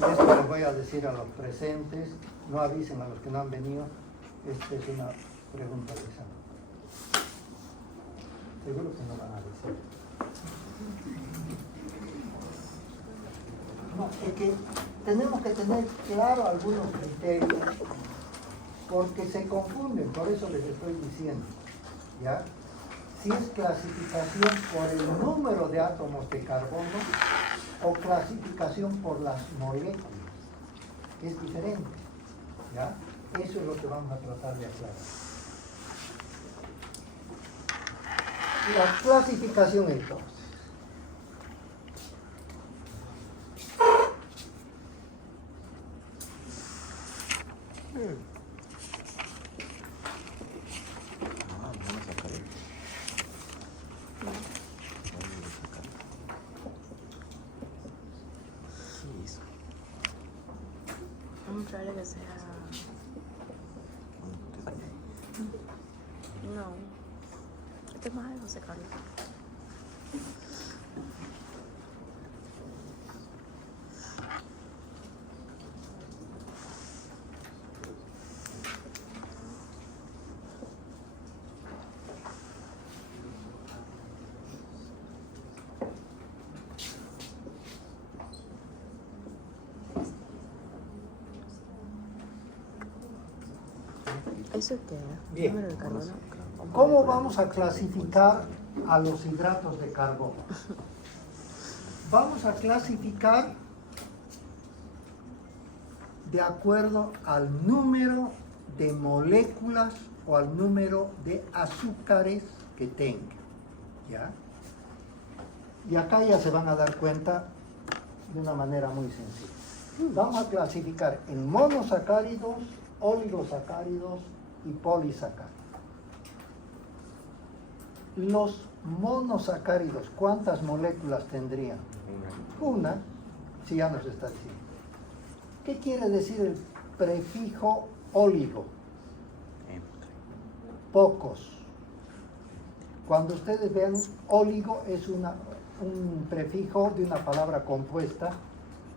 Y esto les voy a decir a los presentes, no avisen a los que no han venido. Esta es una pregunta de examen. Seguro que no van a decir. No, es que tenemos que tener claro algunos criterios porque se confunden, por eso les estoy diciendo, ¿ya? Si es clasificación por el número de átomos de carbono o clasificación por las moléculas, que es diferente, ¿ya? Eso es lo que vamos a tratar de aclarar. La clasificación entonces. Es probable que sea... No. Este es más de José Carlos. ¿Eso es qué? Bien. ¿Número de carbono? ¿Cómo vamos a clasificar a los hidratos de carbono? Vamos a clasificar de acuerdo al número de moléculas o al número de azúcares que tenga, ¿ya? Y acá ya se van a dar cuenta de una manera muy sencilla. Vamos a clasificar en monosacáridos, oligosacáridos y polisacáridos. Los monosacáridos, ¿cuántas moléculas tendrían? Una, si ya nos está diciendo. ¿Qué quiere decir el prefijo óligo? Pocos. Cuando ustedes vean óligo es un prefijo de una palabra compuesta.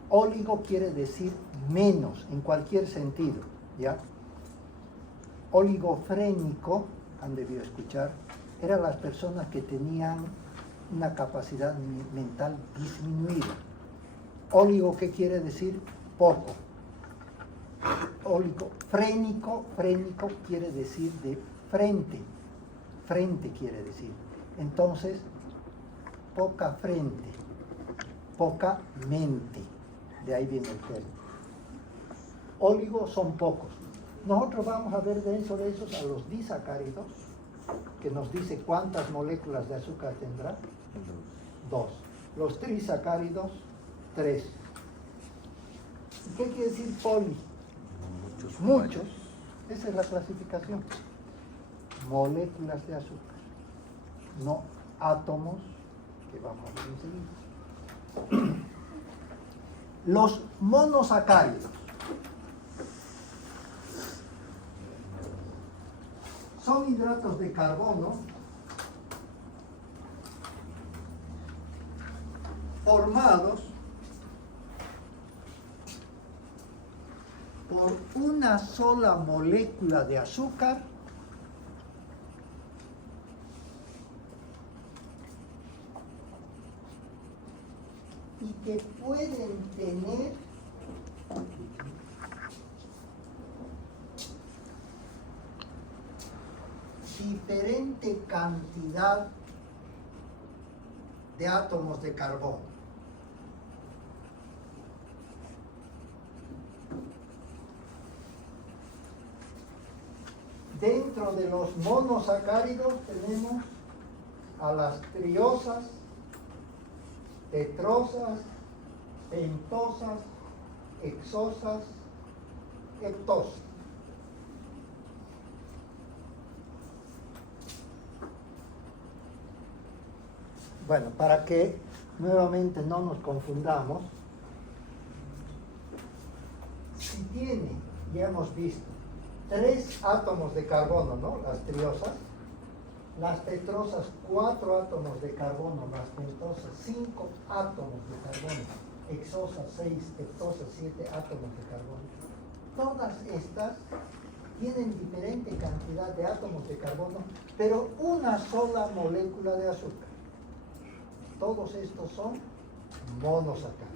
Óligo quiere decir menos en cualquier sentido, ¿ya? Oligofrénico, han debido escuchar, eran las personas que tenían una capacidad mental disminuida. Óligo, ¿qué quiere decir? Poco. Oligofrénico, frénico quiere decir de frente. Frente quiere decir. Entonces, poca frente, poca mente. De ahí viene el término. Óligos son pocos. Nosotros vamos a ver dentro de esos a los disacáridos, que nos dice cuántas moléculas de azúcar tendrá. 2. Los trisacáridos, 3. ¿Y qué quiere decir poli? Muchos. Esa es la clasificación. Moléculas de azúcar, no átomos, que vamos a ver enseguida. Los monosacáridos son hidratos de carbono formados por una sola molécula de azúcar y que pueden tener diferente cantidad de átomos de carbono. Dentro de los monosacáridos tenemos a las triosas, tetrosas, pentosas, hexosas, heptosas. Bueno, para que nuevamente no nos confundamos, si tiene, ya hemos visto, 3 átomos de carbono, ¿no? Las triosas, las tetrosas 4 átomos de carbono, las pentosas 5 átomos de carbono. hexosa 6, heptosa 7 átomos de carbono. Todas estas tienen diferente cantidad de átomos de carbono, pero una sola molécula de azúcar. Todos estos son monosacáridos.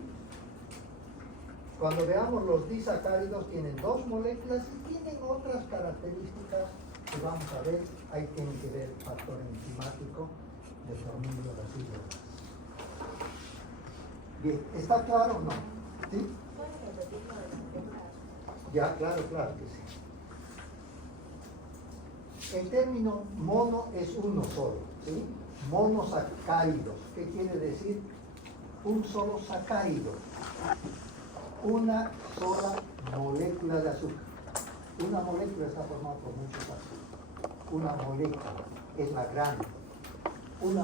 Cuando veamos los disacáridos, tienen dos moléculas y tienen otras características que vamos a ver. Ahí tiene que ver el factor enzimático del dominio de las fibras. Bien, ¿está claro o no? ¿Sí? Ya, claro que sí. El término mono es uno solo, ¿sí? Monosacáridos. ¿Qué quiere decir? Un solo sacárido. Una sola molécula de azúcar. Una molécula está formada por muchos átomos. Una molécula es la grande. Una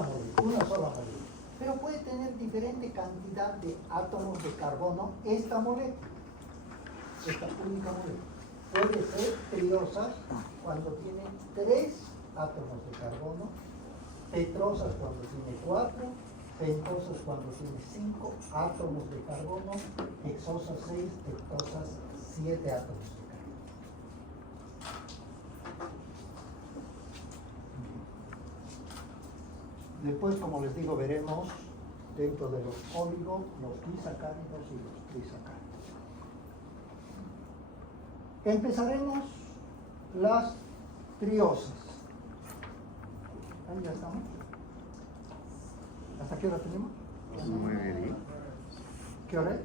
sola molécula. Pero puede tener diferente cantidad de átomos de carbono esta molécula. Esta única molécula. Puede ser triosas cuando tiene 3 átomos de carbono, tetrosas cuando tiene 4, pentosas cuando tiene 5 átomos de carbono, hexosas 6, heptosas 7 átomos de carbono. Después, como les digo, veremos dentro de los oligos, los disacáridos y los trisacáridos. Empezaremos las triosas. Ahí ya estamos. ¿Hasta qué hora tenemos? 9:10. ¿Qué hora es?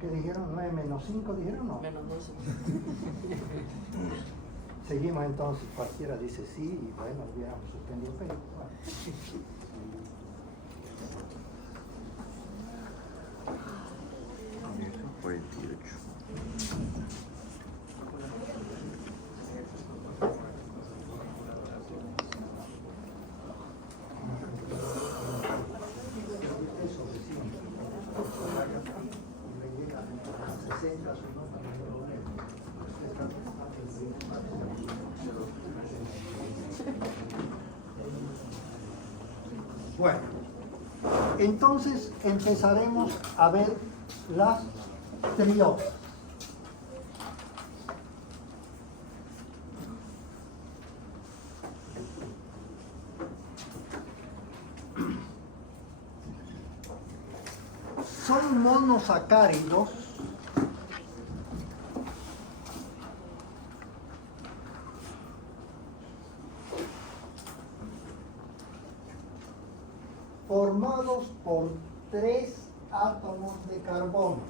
¿Qué dijeron? 9 menos 5, ¿dijeron no? Menos 12. Seguimos entonces, cualquiera dice sí, y bueno, hubiéramos suspendido, pero bueno. Eso, 48. Bueno, entonces empezaremos a ver las triosas. Son monosacáridos formados por 3 átomos de carbono.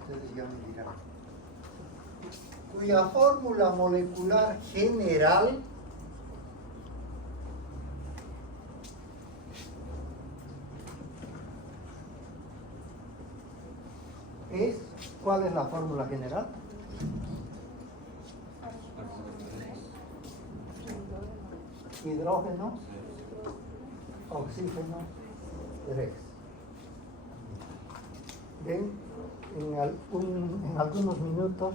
Ustedes ya me dirán. Cuya fórmula molecular general es, ¿cuál es la fórmula general? Hidrógeno, oxígeno, 3. Ven, en algunos minutos,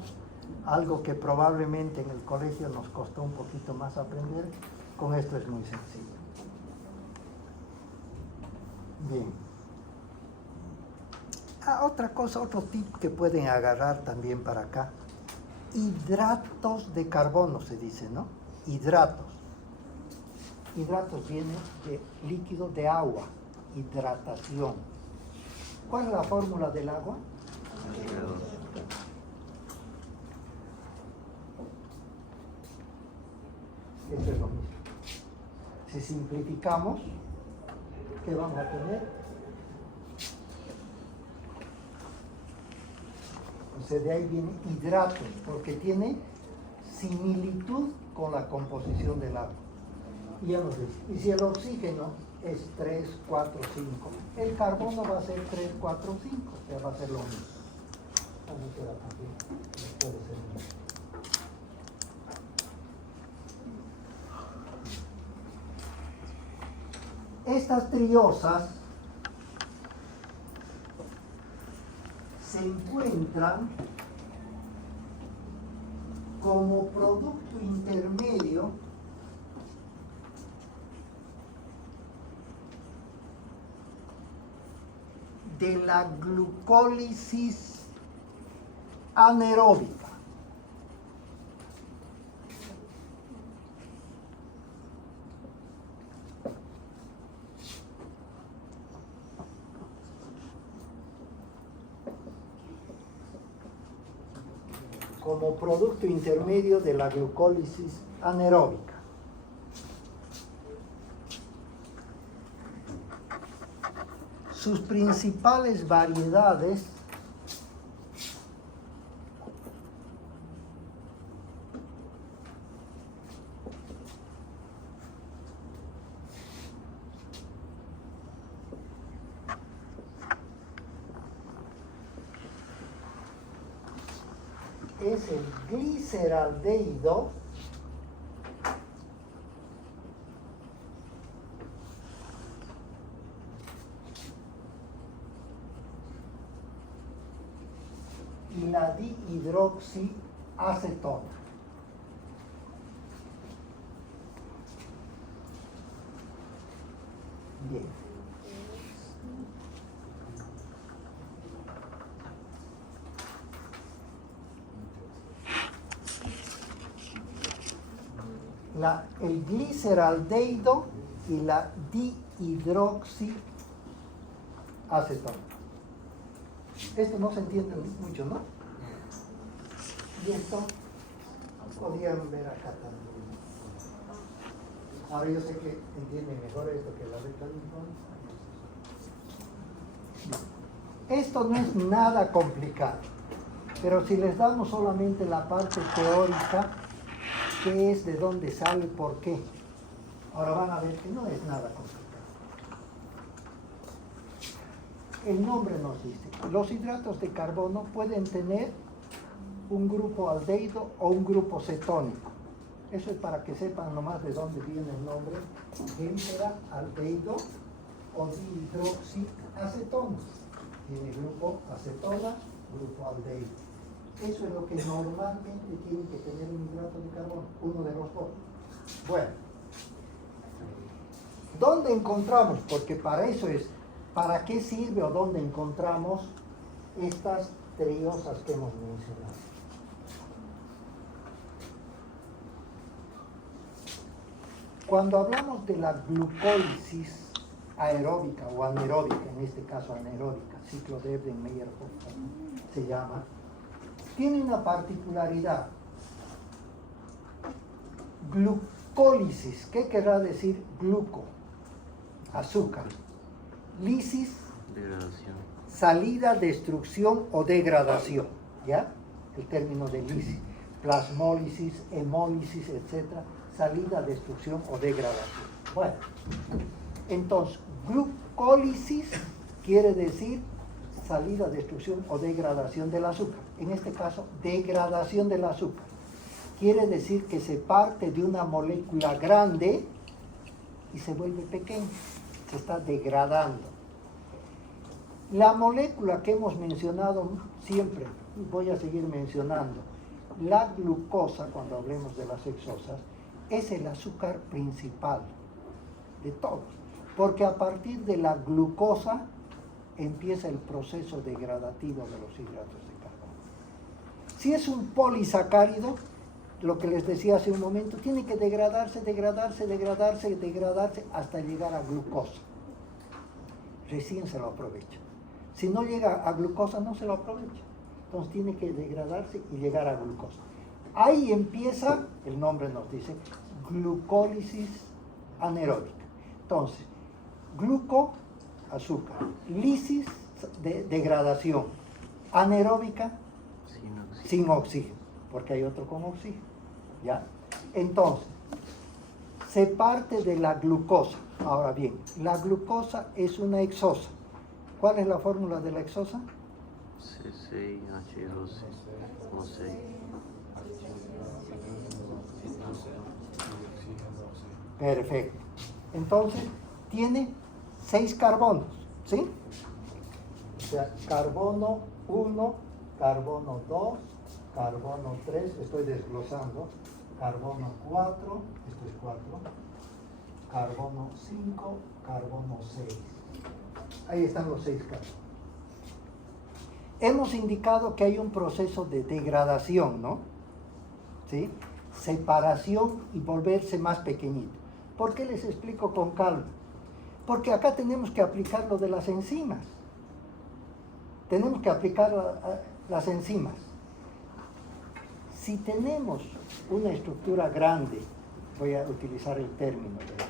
algo que probablemente en el colegio nos costó un poquito más aprender, con esto es muy sencillo. Bien. Otra cosa, otro tip que pueden agarrar también para acá. Hidratos de carbono se dice, ¿no? Hidratos. Hidratos viene de líquido de agua, hidratación. ¿Cuál es la fórmula del agua? Eso es lo mismo. Si simplificamos, ¿qué vamos a tener? O sea, de ahí viene hidratos, porque tiene similitud con la composición del agua. Y ya nos dice, y si el oxígeno es 3, 4, 5, el carbono va a ser 3, 4, 5, o sea, va a ser lo mismo. Puede ser lo mismo. Estas triosas se encuentran como producto intermedio de la glucólisis anaeróbica. Como producto intermedio de la glucólisis anaeróbica. Sus principales variedades es el gliceraldehído y la dihidroxiacetona. Bien. El gliceraldehído y la dihidroxiacetona. Esto no se entiende mucho, ¿no? Y esto podrían ver acá también. Ahora yo sé que entienden mejor esto que la de California. Esto no es nada complicado, pero si les damos solamente la parte teórica, qué es, de dónde sale, por qué, ahora van a ver que no es nada complicado. El nombre nos dice, los hidratos de carbono pueden tener un grupo aldehído o un grupo cetónico. Eso es para que sepan nomás de dónde viene el nombre, gliceraldehído o dihidroxiacetona. Tiene grupo acetona, grupo aldehído. Eso es lo que normalmente tiene que tener un hidrato de carbono, uno de los dos. Bueno, ¿dónde encontramos? Porque para eso es, ¿para qué sirve o dónde encontramos estas triosas que hemos mencionado? Cuando hablamos de la glucólisis aeróbica o anaeróbica, en este caso anaeróbica, ciclo de Erdős-Meyer-Hoffmann se llama, tiene una particularidad. Glucólisis, ¿qué querrá decir gluco? Azúcar. Lisis, Degradación. salida, destrucción o degradación, ¿ya? El término de lisis, plasmólisis, hemólisis, etc. Salida, destrucción o degradación. Bueno, entonces, glucólisis quiere decir salida, destrucción o degradación del azúcar. En este caso, degradación del azúcar. Quiere decir que se parte de una molécula grande y se vuelve pequeña. Se está degradando. La molécula que hemos mencionado siempre, y voy a seguir mencionando, la glucosa, cuando hablemos de las hexosas, es el azúcar principal de todo. Porque a partir de la glucosa empieza el proceso degradativo de los hidratos de carbono. Si es un polisacárido, lo que les decía hace un momento, tiene que degradarse hasta llegar a glucosa. Recién se lo aprovecha. Si no llega a glucosa, no se lo aprovecha. Entonces tiene que degradarse y llegar a glucosa. Ahí empieza, el nombre nos dice, glucólisis anaeróbica. Entonces, gluco, azúcar, lisis, degradación, anaeróbica, sin oxígeno, porque hay otro con oxígeno, ¿ya? Entonces, se parte de la glucosa. Ahora bien, la glucosa es una hexosa. ¿Cuál es la fórmula de la hexosa? C6H12O6. Perfecto. Entonces, tiene 6 carbonos, ¿sí? O sea, carbono 1, carbono 2, carbono 3, estoy desglosando, carbono 4, esto es 4, carbono 5, carbono 6. Ahí están los 6 carbonos. Hemos indicado que hay un proceso de degradación, ¿no? ¿Sí? Separación y volverse más pequeñito. ¿Por qué les explico con calma? Porque acá tenemos que aplicar lo de las enzimas. Tenemos que aplicar las enzimas. Si tenemos una estructura grande, voy a utilizar el término, ¿verdad?,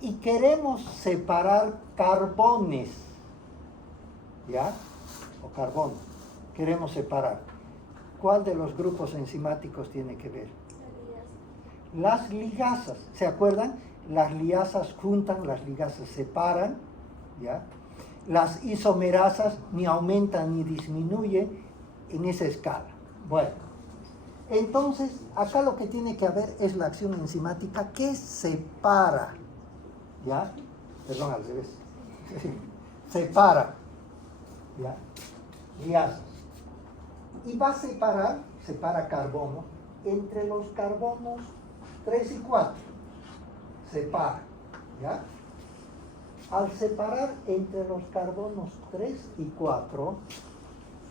y queremos separar carbones, ¿ya? O carbono, queremos separar. ¿Cuál de los grupos enzimáticos tiene que ver? Las ligasas, ¿se acuerdan? Las ligasas juntan, las ligasas separan, ¿ya? Las isomerasas ni aumentan ni disminuyen en esa escala. Bueno, entonces acá lo que tiene que haber es la acción enzimática que separa, ¿ya? Perdón, al revés. Separa, ¿ya? Ligasas. Y va a separa carbono entre los carbonos 3 y 4. Separa, ¿ya? Al separar entre los carbonos 3 y 4,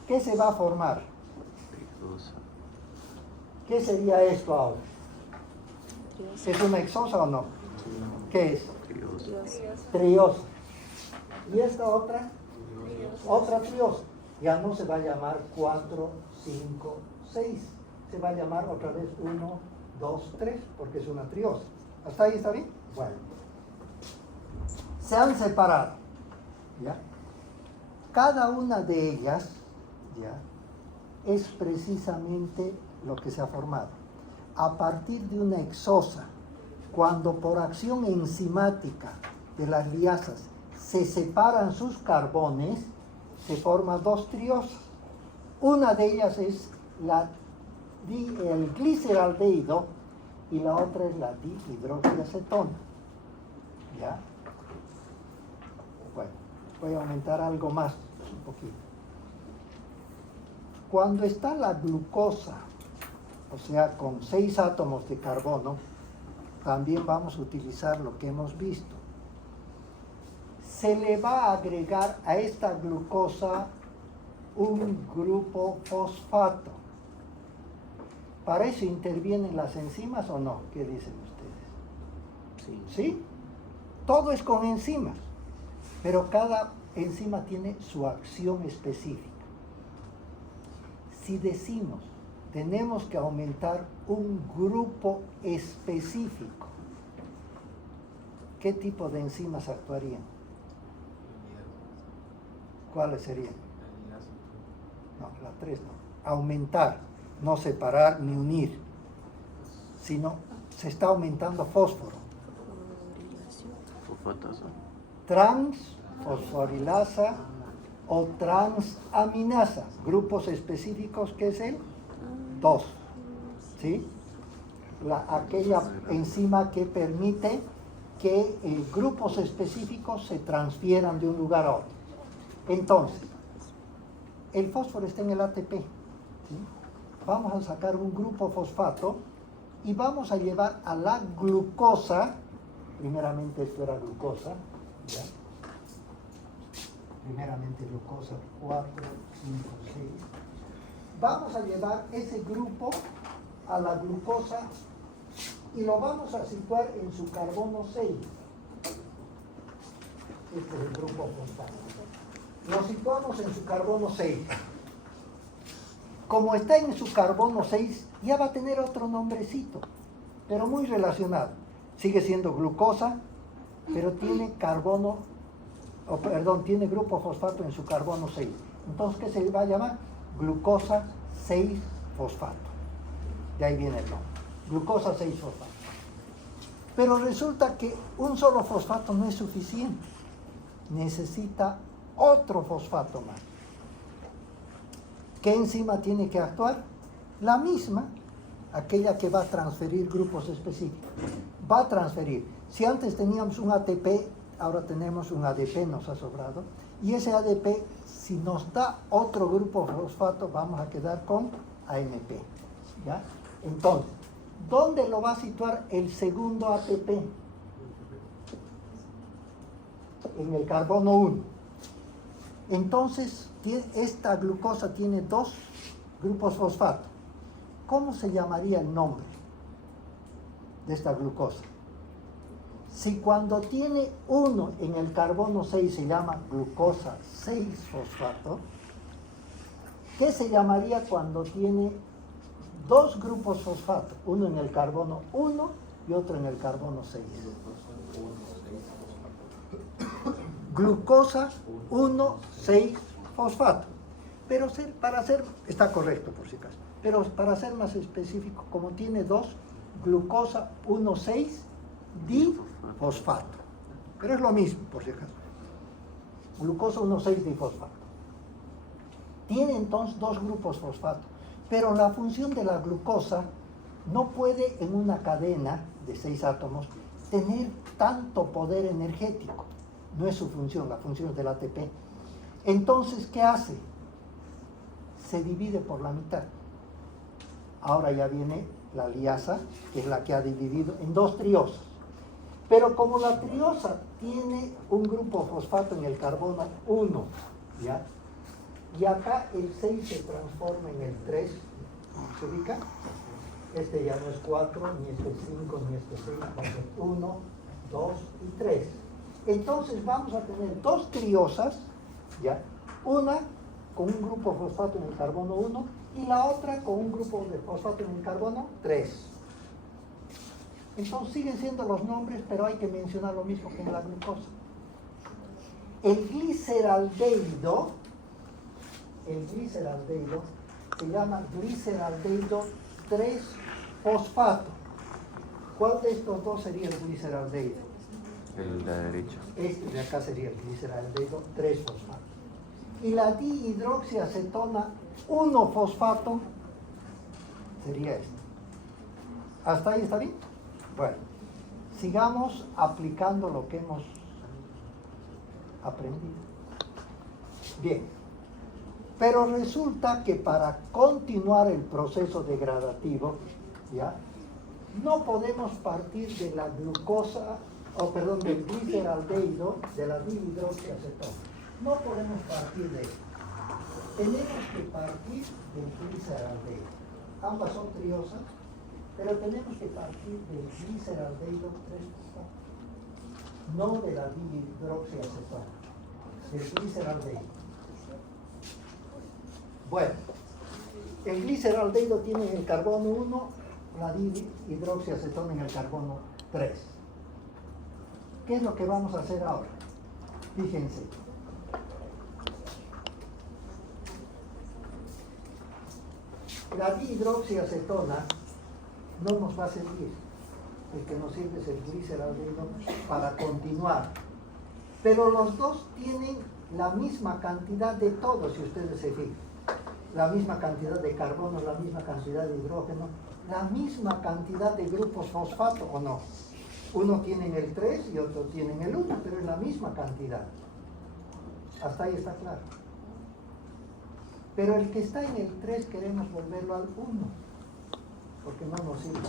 ¿qué se va a formar? Triosa. ¿Qué sería esto ahora? Triosa. ¿Es una hexosa o no? ¿Qué es? Triosa. Triosa. ¿Y esta otra? Otra triosa. Ya no se va a llamar 4, 5, 6. Se va a llamar otra vez 1, 2, 3, porque es una triosa. ¿Hasta ahí está bien? Bueno. Se han separado, ¿ya? Cada una de ellas, ¿ya?, es precisamente lo que se ha formado. A partir de una hexosa, cuando por acción enzimática de las liasas se separan sus carbones, se forman 2 triosas. Una de ellas es el gliceraldehído y la otra es la dihidroxiacetona. ¿Ya? Bueno, voy a aumentar algo más, un poquito. Cuando está la glucosa, o sea, con 6 átomos de carbono, también vamos a utilizar lo que hemos visto. Se le va a agregar a esta glucosa un grupo fosfato. ¿Para eso intervienen las enzimas o no? ¿Qué dicen ustedes? Sí. ¿Sí? Todo es con enzimas, pero cada enzima tiene su acción específica. Si decimos, tenemos que aumentar un grupo específico, ¿qué tipo de enzimas actuarían? ¿Cuáles serían? No, la 3 no. Aumentar, no separar ni unir, sino se está aumentando fósforo. Fosfatasa. Transfosforilasa o transaminasa, grupos específicos, que es el 2, ¿sí? Aquella enzima que permite que grupos específicos se transfieran de un lugar a otro. Entonces, el fósforo está en el ATP, ¿sí? Vamos a sacar un grupo fosfato y vamos a llevar a la glucosa. Primeramente esto era glucosa, ¿ya? Primeramente glucosa 4, 5, 6. Vamos a llevar ese grupo a la glucosa y lo vamos a situar en su carbono 6. Este es el grupo fosfato. Lo situamos en su carbono 6. Como está en su carbono 6, ya va a tener otro nombrecito, pero muy relacionado. Sigue siendo glucosa, pero tiene tiene grupo fosfato en su carbono 6. Entonces, ¿qué se va a llamar? Glucosa 6-fosfato. De ahí viene el nombre. Glucosa 6-fosfato. Pero resulta que un solo fosfato no es suficiente. Necesita otro fosfato más. ¿Qué enzima tiene que actuar? La misma, aquella que va a transferir grupos específicos. Va a transferir. Si antes teníamos un ATP, ahora tenemos un ADP, nos ha sobrado. Y ese ADP, si nos da otro grupo fosfato, vamos a quedar con AMP. ¿Ya? Entonces, ¿dónde lo va a situar el segundo ATP? En el carbono 1. Entonces, esta glucosa tiene 2 grupos fosfato. ¿Cómo se llamaría el nombre de esta glucosa? Si cuando tiene 1 en el carbono 6 se llama glucosa 6-fosfato, ¿qué se llamaría cuando tiene 2 grupos fosfato? Uno en el carbono 1 y otro en el carbono 6. Glucosa 1,6-fosfato. Pero está correcto por si acaso. Pero para ser más específico, como tiene 2, glucosa 1,6-difosfato. Pero es lo mismo, por si acaso. Glucosa 1,6-difosfato. Tiene entonces 2 grupos fosfato. Pero la función de la glucosa no puede en una cadena de 6 átomos tener tanto poder energético. No es su función, la función es del ATP. Entonces, ¿qué hace? Se divide por la mitad. Ahora ya viene la liasa, que es la que ha dividido en 2 triosas. Pero como la triosa tiene un grupo fosfato en el carbono 1, ¿ya? Y acá el 6 se transforma en el 3, ¿se ubica? Este ya no es 4, ni este 5, ni este 6, va a ser 1, 2 y 3. Entonces vamos a tener 2 triosas, ¿ya? Una con un grupo fosfato en el carbono 1 y la otra con un grupo de fosfato en el carbono 3. Entonces siguen siendo los nombres, pero hay que mencionar lo mismo que en la glucosa. El gliceraldehído se llama gliceraldehído 3-fosfato. ¿Cuál de estos dos sería el gliceraldehído? El de la derecha. Este de acá sería el gliceraldehído 3-fosfato. Y la dihidroxiacetona 1-fosfato sería este. ¿Hasta ahí está bien? Bueno, sigamos aplicando lo que hemos aprendido. Bien, pero resulta que para continuar el proceso degradativo, ¿ya? No podemos partir de la glucosa, del gliceraldehído, de la dihidroxiacetona. No podemos partir de él. Tenemos que partir del gliceraldehído. Ambas son triosas, pero tenemos que partir del gliceraldehído 3-fosfato, no de la dihidroxiacetona, del gliceraldehído. Bueno, el gliceraldehído tiene en el carbono 1 la dihidroxiacetona en el carbono 3. ¿Qué es lo que vamos a hacer ahora? Fíjense. La dihidroxiacetona no nos va a servir. El que nos sirve es el gliceraldehído para continuar. Pero los dos tienen la misma cantidad de todo, si ustedes se fijan. La misma cantidad de carbono, la misma cantidad de hidrógeno, la misma cantidad de grupos fosfato, ¿o no? Uno tiene el 3 y otro tiene el 1, pero es la misma cantidad. Hasta ahí está claro. Pero el que está en el 3 queremos volverlo al 1, porque no nos sirve.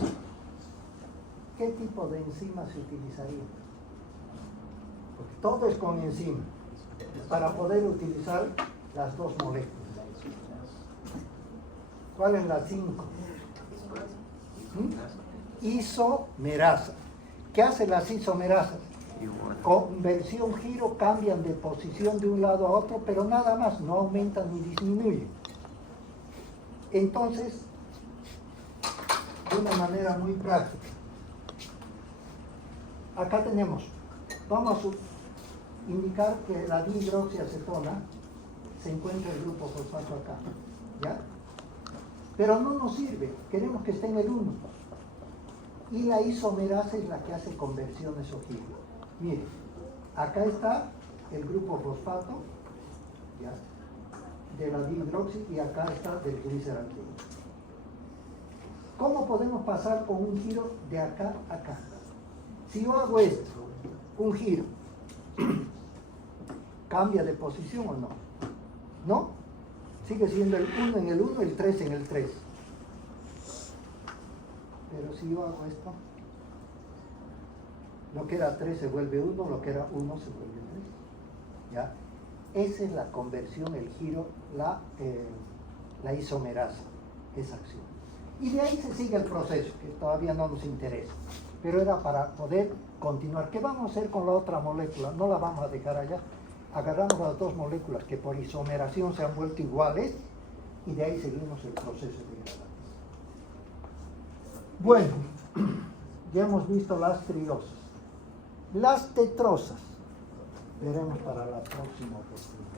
¿Qué tipo de enzima se utilizaría? Porque todo es con enzima, para poder utilizar las dos moléculas. ¿Cuál es la 5? Isomerasa. ¿Qué hacen las isomerasas? Conversión, giro, cambian de posición de un lado a otro, pero nada más, no aumentan ni disminuyen. Entonces, de una manera muy práctica, acá tenemos, vamos a indicar que la dihidroxiacetona se encuentra el grupo fosfato acá, ¿ya? Pero no nos sirve, queremos que esté en el 1. Y la isomerasa es la que hace conversiones o giros. Miren, acá está el grupo fosfato, ¿ya?, de la dihidroxi, y acá está del gliceraldehído. ¿Cómo podemos pasar con un giro de acá a acá? Si yo hago esto, un giro, ¿cambia de posición o no? ¿No? Sigue siendo el 1 en el 1, el 3 en el 3. Pero si yo hago esto, lo que era 3 se vuelve 1, lo que era 1 se vuelve 3. ¿Ya? Esa es la conversión, el giro, la isomerasa, esa acción. Y de ahí se sigue el proceso, que todavía no nos interesa. Pero era para poder continuar. ¿Qué vamos a hacer con la otra molécula? No la vamos a dejar allá. Agarramos las dos moléculas que por isomeración se han vuelto iguales y de ahí seguimos el proceso de degradación. Bueno, ya hemos visto las triosas. Las tetrosas. Veremos para la próxima oportunidad.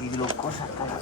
Y glucosa para